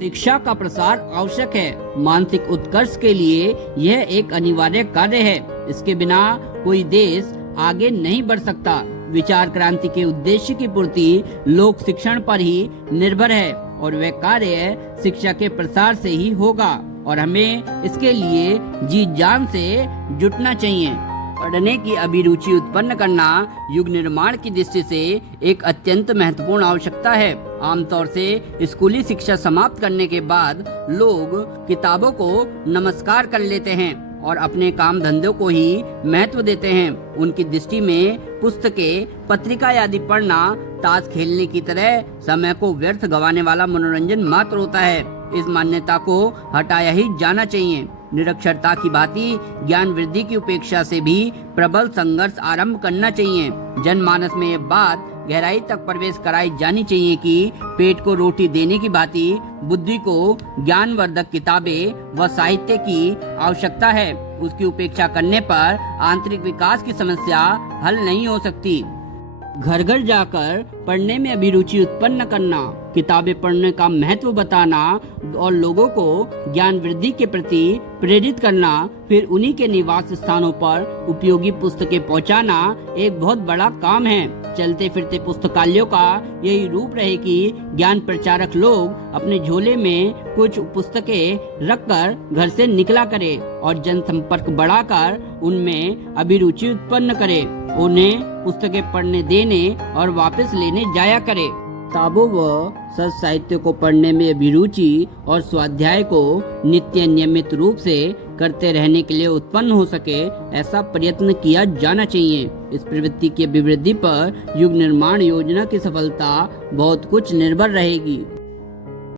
शिक्षा का प्रसार आवश्यक है। मानसिक उत्कर्ष के लिए यह एक अनिवार्य कार्य है। इसके बिना कोई देश आगे नहीं बढ़ सकता। विचार क्रांति के उद्देश्य की पूर्ति लोक शिक्षण पर ही निर्भर है और वह कार्य शिक्षा के प्रसार से ही होगा और हमें इसके लिए जी जान से जुटना चाहिए। पढ़ने की अभिरुचि उत्पन्न करना युग निर्माण की दृष्टि से एक अत्यंत महत्वपूर्ण आवश्यकता है। आमतौर से स्कूली शिक्षा समाप्त करने के बाद लोग किताबों को नमस्कार कर लेते हैं और अपने काम धंधों को ही महत्व देते हैं। उनकी दृष्टि में पुस्तकें, पत्रिका आदि पढ़ना ताश खेलने की तरह समय को व्यर्थ गंवाने वाला मनोरंजन मात्र होता है। इस मान्यता को हटाया ही जाना चाहिए। निरक्षरता की भांति ज्ञान वृद्धि की उपेक्षा से भी प्रबल संघर्ष आरंभ करना चाहिए। जनमानस में ये बात गहराई तक प्रवेश कराई जानी चाहिए कि पेट को रोटी देने की भांति बुद्धि को ज्ञानवर्धक किताबें व साहित्य की आवश्यकता है। उसकी उपेक्षा करने पर आंतरिक विकास की समस्या हल नहीं हो सकती। घर घर जाकर पढ़ने में अभिरुचि उत्पन्न करना, किताबें पढ़ने का महत्व बताना और लोगों को ज्ञान वृद्धि के प्रति प्रेरित करना, फिर उन्हीं के निवास स्थानों पर उपयोगी पुस्तकें पहुंचाना एक बहुत बड़ा काम है। चलते फिरते पुस्तकालयों का यही रूप रहे कि ज्ञान प्रचारक लोग अपने झोले में कुछ पुस्तकें रखकर घर से निकला करे और जनसंपर्क बढ़ाकर उनमें अभिरुचि उत्पन्न करे। उन्हें पुस्तकें पढ़ने देने और वापस लेने जाया करे। किताबों व सत साहित्य को पढ़ने में अभिरुचि और स्वाध्याय को नित्य नियमित रूप से करते रहने के लिए उत्पन्न हो सके, ऐसा प्रयत्न किया जाना चाहिए। इस प्रवृत्ति की अभिवृद्धि पर युग निर्माण योजना की सफलता बहुत कुछ निर्भर रहेगी।